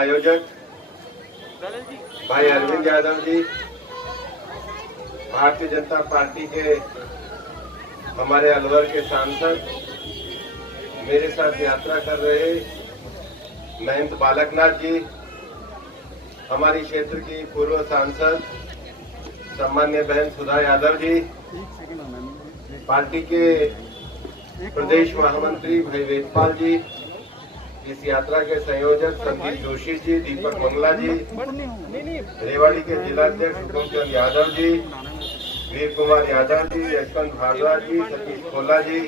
आयोजक भाई अरविंद यादव जी, भारतीय जनता पार्टी के हमारे अलवर के सांसद, मेरे साथ यात्रा कर रहे महंत बालकनाथ जी, हमारी क्षेत्र की पूर्व सांसद सम्मान्य बहन सुधा यादव जी, पार्टी के प्रदेश महामंत्री भाई वेदपाल जी, इस यात्रा के संयोजक संदीप जोशी जी, दीपक मंगला जी, रेवाड़ी के जिलाध्यक्ष हुकुम चंद यादव जी, वीर कुमार यादव जी, यशवंत भारद्वाज जी, सतीश खोला जी,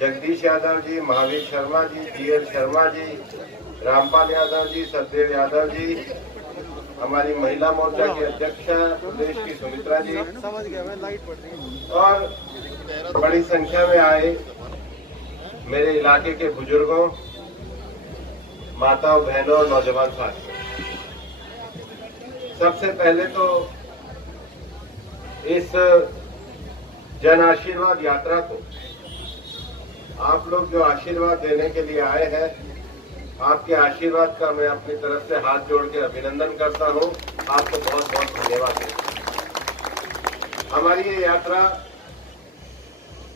जगदीश यादव जी, महावीर शर्मा जी, DL शर्मा जी, रामपाल यादव जी, सतदेव यादव जी, हमारी महिला मोर्चा की अध्यक्ष प्रदेश की सुमित्रा जी और बड़ी संख्या में आए मेरे इलाके के बुजुर्गों, माताओं, बहनों और नौजवान साथियों, सबसे पहले तो इस जन आशीर्वाद यात्रा को आप लोग जो आशीर्वाद देने के लिए आए हैं, आपके आशीर्वाद का मैं अपनी तरफ से हाथ जोड़ के अभिनंदन करता हूं। आपको बहुत बहुत धन्यवाद देता। हमारी ये यात्रा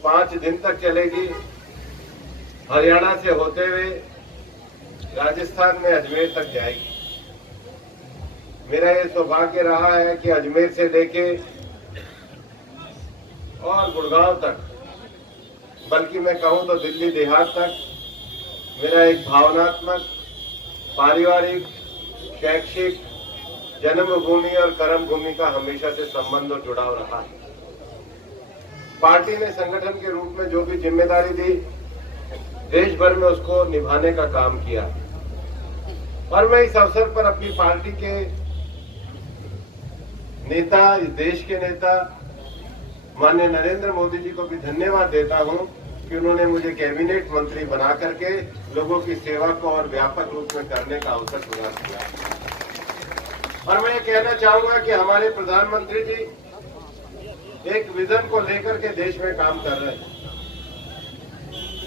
5 दिन तक चलेगी। हरियाणा से होते हुए राजस्थान में अजमेर तक जाएगी। मेरा ये सौभाग्य रहा है कि अजमेर से लेके और गुड़गांव तक, बल्कि मैं कहूं तो दिल्ली देहात तक, मेरा एक भावनात्मक, पारिवारिक, शैक्षिक, जन्मभूमि और कर्मभूमि का हमेशा से संबंध और जुड़ाव रहा है। पार्टी ने संगठन के रूप में जो भी जिम्मेदारी दी, देश भर में उसको निभाने का काम किया। और मैं इस अवसर पर अपनी पार्टी के नेता, इस देश के नेता माननीय नरेंद्र मोदी जी को भी धन्यवाद देता हूं कि उन्होंने मुझे कैबिनेट मंत्री बना करके लोगों की सेवा को और व्यापक रूप में करने का अवसर प्रदान किया। और मैं ये कहना चाहूंगा कि हमारे प्रधानमंत्री जी एक विजन को लेकर के देश में काम कर रहे हैं।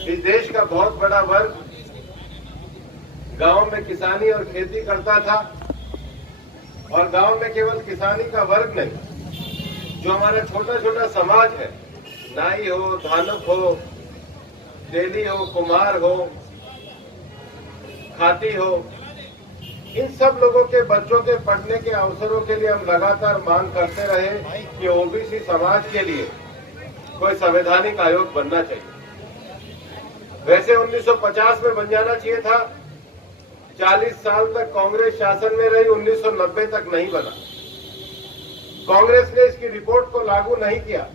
इस देश का बहुत बड़ा वर्ग गांव में किसानी और खेती करता था, और गांव में केवल किसानी का वर्ग नहीं, जो हमारा छोटा छोटा समाज है, नाई हो, धानुक हो, तेली हो, कुम्हार हो, खाती हो, इन सब लोगों के बच्चों के पढ़ने के अवसरों के लिए हम लगातार मांग करते रहे कि ओबीसी समाज के लिए कोई संवैधानिक आयोग बनना चाहिए। वैसे 1950 में बन जाना चाहिए था। 40 साल तक कांग्रेस शासन में रही, 1990 तक नहीं बना। कांग्रेस ने इसकी रिपोर्ट को लागू नहीं किया।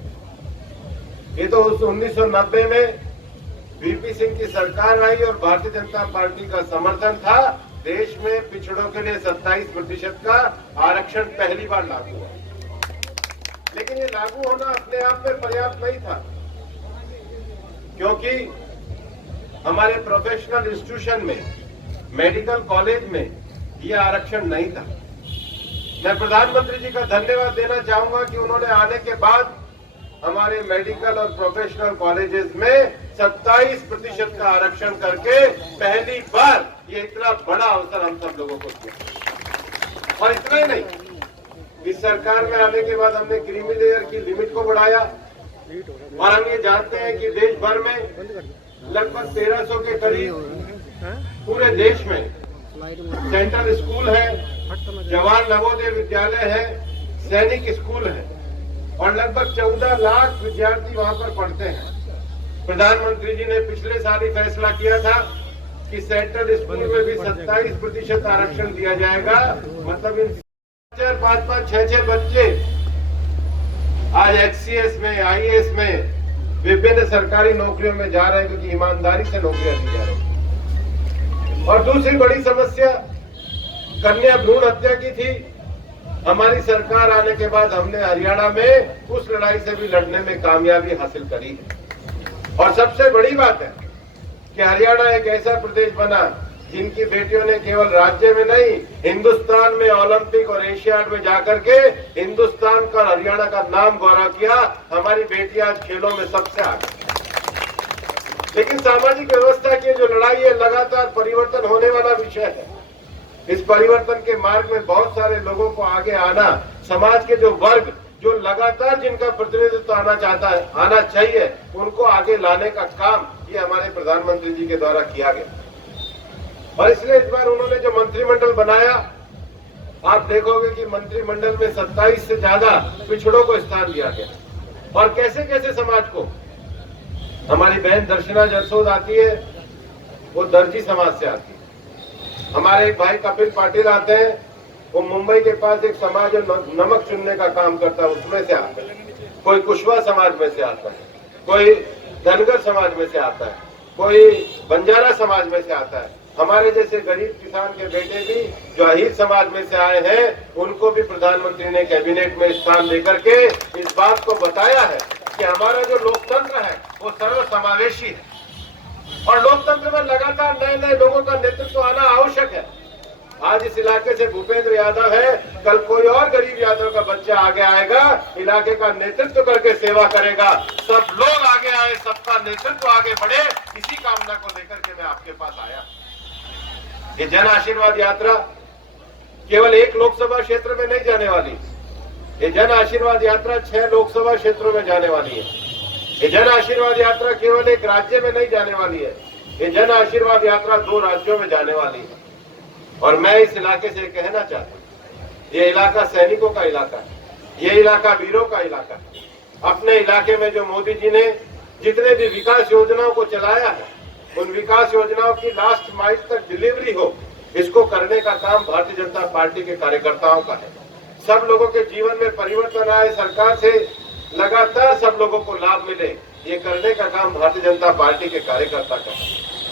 ये तो उस 1990 में वीपी सिंह की सरकार आई और भारतीय जनता पार्टी का समर्थन था। देश में पिछड़ों के लिए 27% का आरक्षण पहली बार लागू हुआ। लेकिन ये लागू होना अपने आप में पर्याप्त नहीं था, क्योंकि हमारे प्रोफेशनल इंस्टीट्यूशन में, मेडिकल कॉलेज में यह आरक्षण नहीं था। मैं प्रधानमंत्री जी का धन्यवाद देना चाहूंगा कि उन्होंने आने के बाद हमारे मेडिकल और प्रोफेशनल कॉलेजेस में 27% का आरक्षण करके पहली बार ये इतना बड़ा अवसर हम सब लोगों को दिया। और इतना ही नहीं, इस सरकार में आने के बाद हमने क्रीमी लेयर की लिमिट को बढ़ाया। और हम ये जानते हैं कि देश भर में लगभग 1300 के करीब पूरे देश में सेंट्रल स्कूल है, जवान नवोदय विद्यालय है, सैनिक स्कूल है, और लगभग 14 लाख विद्यार्थी वहां पर पढ़ते हैं। प्रधानमंत्री जी ने पिछले साल ही फैसला किया था कि सेंट्रल स्कूल में भी 27% आरक्षण दिया जाएगा। मतलब इन 4, 5, 6 बच्चे आज HCS में, IAS में, विभिन्न सरकारी नौकरियों में जा रहे हैं, क्योंकि ईमानदारी से नौकरियां दी जा रही हैं। और दूसरी बड़ी समस्या कन्या भ्रूण हत्या की थी। हमारी सरकार आने के बाद हमने हरियाणा में उस लड़ाई से भी लड़ने में कामयाबी हासिल करी है। और सबसे बड़ी बात है कि हरियाणा एक ऐसा प्रदेश बना जिनकी बेटियों ने केवल राज्य में नहीं, हिंदुस्तान में ओलंपिक और एशियाड में जाकर के हिंदुस्तान का, हरियाणा का नाम गौरव किया। हमारी बेटियां आज खेलों में सबसे आगे। लेकिन सामाजिक व्यवस्था की जो लड़ाई है, लगातार परिवर्तन होने वाला विषय है। इस परिवर्तन के मार्ग में बहुत सारे लोगों को आगे आना, समाज के जो वर्ग जो लगातार जिनका प्रतिनिधित्व आना चाहिए, उनको आगे लाने का काम ये हमारे प्रधानमंत्री जी के द्वारा किया गया। और इसलिए इस बार उन्होंने जो मंत्रिमंडल बनाया, आप देखोगे कि मंत्रिमंडल में 27 से ज्यादा पिछड़ों को स्थान दिया गया। और कैसे कैसे समाज को, हमारी बहन दर्शना जरसोद आती है, वो दर्जी समाज से आती है। हमारे एक भाई कपिल पाटिल आते हैं, वो मुंबई के पास एक समाज जो नमक चुनने का काम करता है उसमें से आता है। कोई कुशवा समाज में से आता है, कोई धनगर समाज में से आता है, कोई बंजारा समाज में से आता है। हमारे जैसे गरीब किसान के बेटे भी जो अहीर समाज में से आए हैं, उनको भी प्रधानमंत्री ने कैबिनेट में स्थान देकर के इस बात को बताया है कि हमारा जो लोकतंत्र है वो सर्व समावेशी है और लोकतंत्र में लगातार नए नए लोगों का नेतृत्व आना आवश्यक है। आज इस इलाके से भूपेंद्र यादव है, कल कोई और गरीब यादव का बच्चा आगे आएगा, इलाके का नेतृत्व करके सेवा करेगा। सब लोग आगे आए, सबका नेतृत्व आगे बढ़े, इसी कामना को लेकर के मैं आपके पास आया। ये जन आशीर्वाद यात्रा केवल एक लोकसभा क्षेत्र में नहीं जाने वाली, ये जन आशीर्वाद यात्रा 6 लोकसभा क्षेत्रों में जाने वाली है। ये जन आशीर्वाद यात्रा केवल एक राज्य में नहीं जाने वाली है, ये जन आशीर्वाद यात्रा 2 राज्यों में जाने वाली है। और मैं इस इलाके से कहना चाहता हूँ, ये इलाका सैनिकों का इलाका है, ये इलाका वीरों का इलाका है। अपने इलाके में जो मोदी जी ने जितने भी विकास योजनाओं को चलाया है, उन विकास योजनाओं की लास्ट माइल तक डिलीवरी हो, इसको करने का काम भारतीय जनता पार्टी के कार्यकर्ताओं का है। सब लोगों के जीवन में परिवर्तन आए, सरकार से लगातार सब लोगों को लाभ मिले, ये करने का काम भारतीय जनता पार्टी के कार्यकर्ता का है।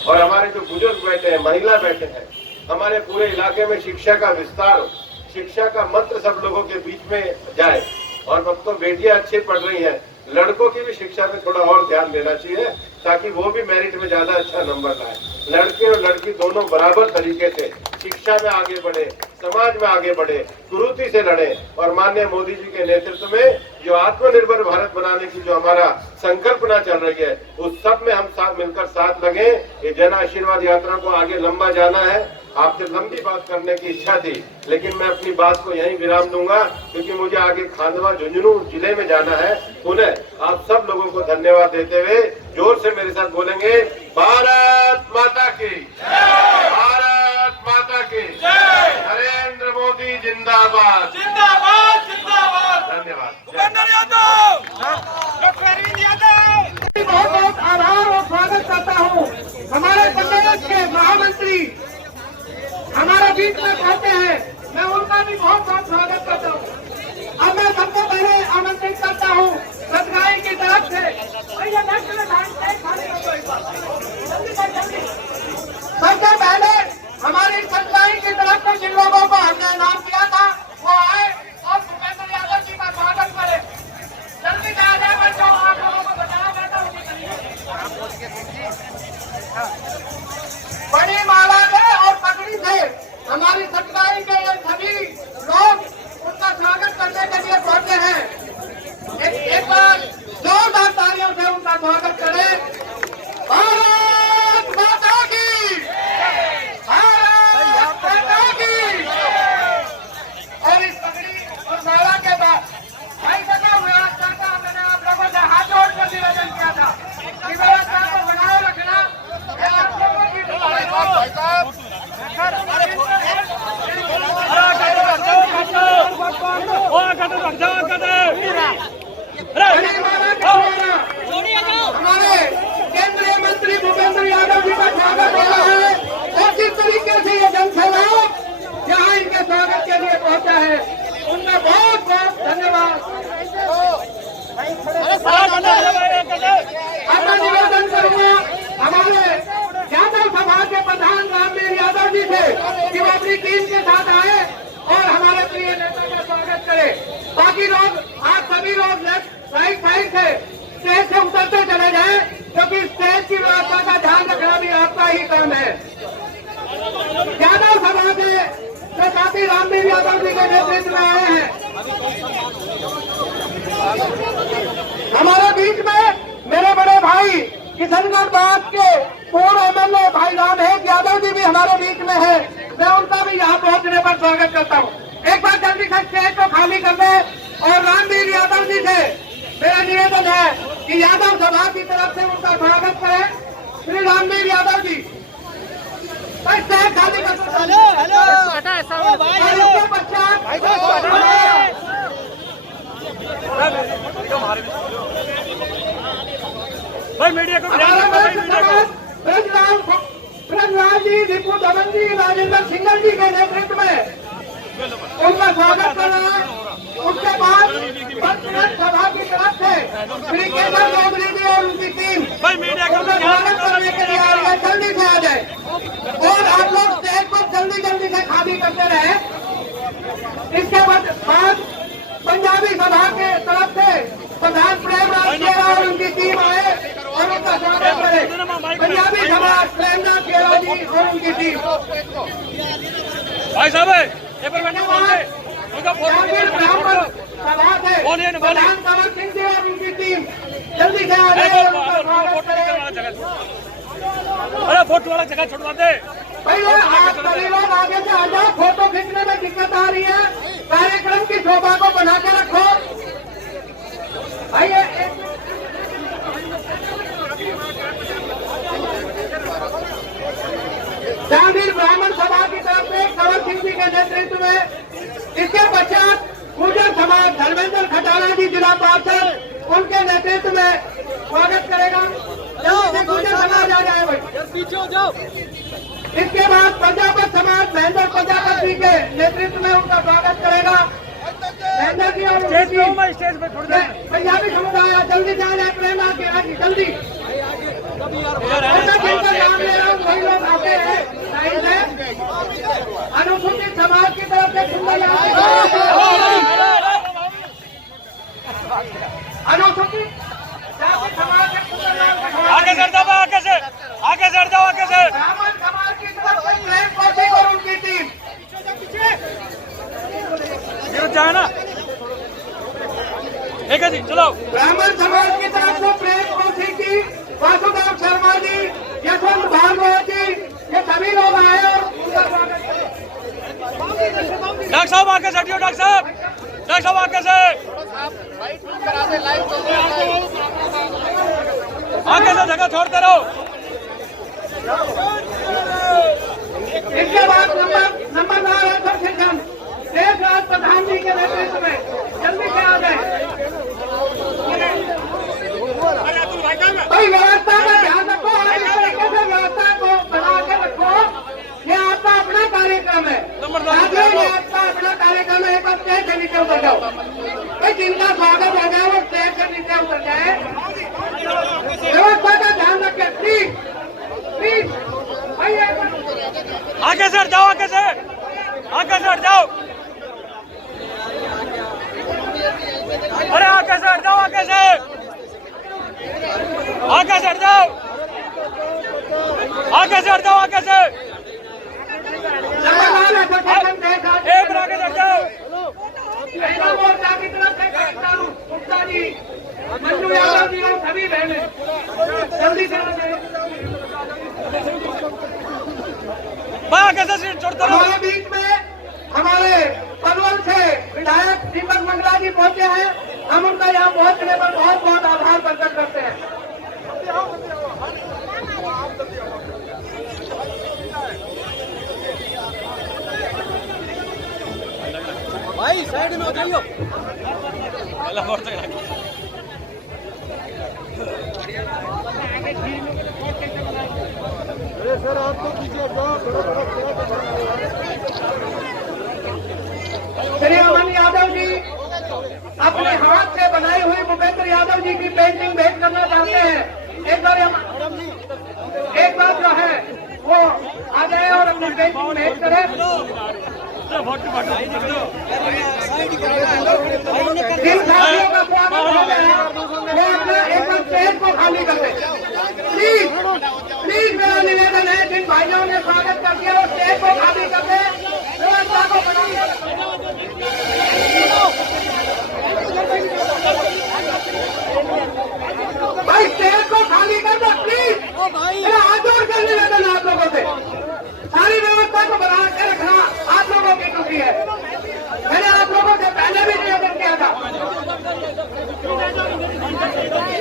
और हमारे जो बुजुर्ग बैठे हैं, महिला बैठे हैं, हमारे पूरे इलाके में शिक्षा का विस्तार हो, शिक्षा का मंत्र सब लोगों के बीच में जाए। और अब तो बेटियां अच्छी पढ़ रही हैं, लड़कों की भी शिक्षा में थोड़ा और ध्यान देना चाहिए ताकि वो भी मेरिट में ज्यादा अच्छा नंबर लाए। लड़के और लड़की दोनों बराबर तरीके से शिक्षा में आगे बढ़े, समाज में आगे बढ़े, कुरीति से लड़े। और माननीय मोदी जी के नेतृत्व में जो आत्मनिर्भर भारत बनाने की जो हमारा संकल्पना चल रही है, उस सब में हम साथ मिलकर साथ लगे। ये जन आशीर्वाद यात्रा को आगे लंबा जाना है। आपसे लंबी बात करने की इच्छा थी, लेकिन मैं अपनी बात को यहीं विराम दूंगा क्योंकि मुझे आगे खांडवा झुंझुनू जिले में जाना है। पुनः आप सब लोगों को धन्यवाद देते हुए जोर से मेरे साथ बोलेंगे, भारत माता की जय, भारत माता की जय, नरेंद्र मोदी जिंदाबाद, जिंदाबाद, जिंदाबाद। धन्यवाद। बहुत बहुत आभार और स्वागत करता हूँ। हमारे प्रदेश के महामंत्री हमारे बीच में पहुंचे हैं, मैं उनका भी बहुत बहुत स्वागत करता हूँ। अब मैं सबसे पहले आमंत्रित करता हूँ सतगाई की तरफ से, सबसे पहले हमारी सतगाई की तरफ से जिन लोगों को हमने नाम दिया था वो आए और भूपेंद्र यादव जी का स्वागत करें। जल्दी से आ जाए बच्चों, आप लोगों को बताया जाता है। बड़ी माला से और पगड़ी से हमारी सतगाई के ये सभी लोग उनका स्वागत करने के लिए पहुंचे हैं। एक बार जोरदार तालियों से उनका स्वागत करें। भारत माता की, भारत माता की। और इस पगड़ी और माला के बाद भाई सका व्यवस्था का मैंने आप लोगों से हाथ जोड़ कर निवेदन किया था कि व्यवस्था को बनाए रखना आप लोगों की हमारे केंद्रीय मंत्री भूपेंद्र यादव जी का स्वागत हो रहा है। और किस तरीके से ये जनसैलाब यहाँ इनके स्वागत के लिए पहुंचा है, उनका बहुत बहुत धन्यवाद। अपना निवेदन करूंगा हमारे यादव सभा के प्रधान रामवीर यादव जी से कि वो अपनी टीम के साथ आए और हमारे प्रिय नेता का स्वागत करें। बाकी लोग, आप सभी लोग साइड साइड से स्टेज से उतरते चले जाएं, क्योंकि स्टेज की व्यवस्था का ध्यान रखना भी आपका ही काम है। यादव सभा से जो साथी रामवीर यादव जी के नेतृत्व में आए हैं, हमारे बीच में मेरे बड़े भाई किशनगढ़ बाग के पूर्व एमएलए भाई रामहेत यादव जी भी हमारे बीच में है। मैं उनका भी यहाँ पहुंचने पर स्वागत करता हूँ। एक बार जल्दी से स्टेज को खाली कर दे और रामवीर यादव जी से मेरा निवेदन है कि यादव सभा की तरफ से उनका स्वागत करें। श्री रामवीर यादव जी स्टेज खाली कर दो। इसके पश्चात भाई मीडिया को ब्रजलाल जी, दीपू दमन जी, राजेंद्र सिंघल जी के नेतृत्व में उनका स्वागत करना है। उसके बाद सभा की तरफ से श्री केशव चौधरी जी और उनकी टीम उनका स्वागत करने के लिए आ रही है। जल्दी से आ जाए और आप लोग स्टेज को जल्दी जल्दी से खाली करते रहे। इसके बाद पंजाबी सभा के तरफ से प्रधान प्रेमराज खेरा और उनकी टीम आए और उनका स्वागत करें। पंजाबी समाज प्रेमराज खेरा जी और उनकी टीम। भाई साहब ये पर बैठे उनका ब्राह्मण सभा से प्रधान कंवर सिंह जी और उनकी टीम जल्दी से आ जाए और उनका स्वागत करें। अरे फोटो वाला जगह छुड़वा दे भैया आप सभी लोग आगे से आ जाओ। फोटो खींचने में दिक्कत आ रही है। कार्यक्रम की शोभा को बना के रखो भैया। जहांगीर ब्राह्मण सभा की तरफ से कंवर सिंह जी के नेतृत्व में। इसके पश्चात गुर्जर समाज धर्मेंद्र खटाना जी जिला पार्षद उनके नेतृत्व में स्वागत करेगा। गुर्जर समाज आ जाए भाई, पीछे हो जाओ। इसके बाद प्रजापत समाज महेंद्र प्रजापत जी के नेतृत्व में उनका स्वागत करेगा। महेंद्र जी और स्टेज पे थोड़ी देर पंजाबी समुदाय जल्दी जा जाए। प्रेरणा के आगे जल्दी नाम ले रहा हूँ, वही लोग आते हैं साइड में। अनुसूचित समाज की तरफ से सुंदर अनुसूचित समाज के आगे सर जाओ, आगे से आगे सर जाओ, आगे से ब्राह्मण समाज की तरफ से प्रेम कौशिक और उनकी टीम। जाए ना ठीक है जी, चलो। ब्राह्मण समाज की तरफ से प्रेम कौशिक जी, वासुदेव शर्मा जी, यशवंत भार्गव जी, ये सभी लोग आए और उनका स्वागत करें। डॉक्टर साहब आगे से हटियो, डॉक्टर साहब आगे से जगह छोड़ते रहो। इसके बाद नंबरदार एसोसिएशन देशराज प्रधान जी के नेतृत्व में जल्दी से आ जाए। कोई व्यवस्था का ध्यान रखो और इस तरीके से व्यवस्था को बना के रखो। ये आपका अपना कार्यक्रम है, ये आपका अपना कार्यक्रम है। एक बार स्टेज से नीचे उतर जाओ। कोई जिनका स्वागत हो जाए वो स्टेज से नीचे उतर जाए। व्यवस्था का ध्यान रखें प्लीज प्लीज। आगे सर जाओ, आगे से हट जाओ। अरे आगे से हट जाओ, आगे से हट जाओ, आगे से हट जाओ, आगे से एक बार आगे हट जाओ। मोर्चा की तरफ से गुप्ता जी, मंजू यादव जी और सभी बहने जल्दी से आगे से सीट छोड़ते रहो। हमारे बीच में हमारे पलवल से विधायक दीपक मंगला जी पहुंचे हैं। हम उनका यहाँ पहुंचने पर बहुत बहुत आभार प्रकट करते हैं। भाई साइड में हो जाइयो। अरे सर आप तो पीछे श्री अमन यादव जी अपने हाथ से बनाई हुई भूपेंद्र यादव जी की पेंटिंग भेंट करना चाहते हैं। एक बार जो है वो आ जाए और अपनी पेंटिंग भेंट करें। जिन साथियों का स्वागत हो गया वो अपना एक बार स्टेज को खाली कर दे। प्लीज मेरा निवेदन है, जिन भाइयों ने स्वागत कर दिया वो स्टेज को खाली कर दे। व्यवस्था को बनाइए। भाई स्टेज को खाली कर दो प्लीज। मेरा हाथ जोड़ कर निवेदन आप लोगों से, सारी व्यवस्था को बना कर है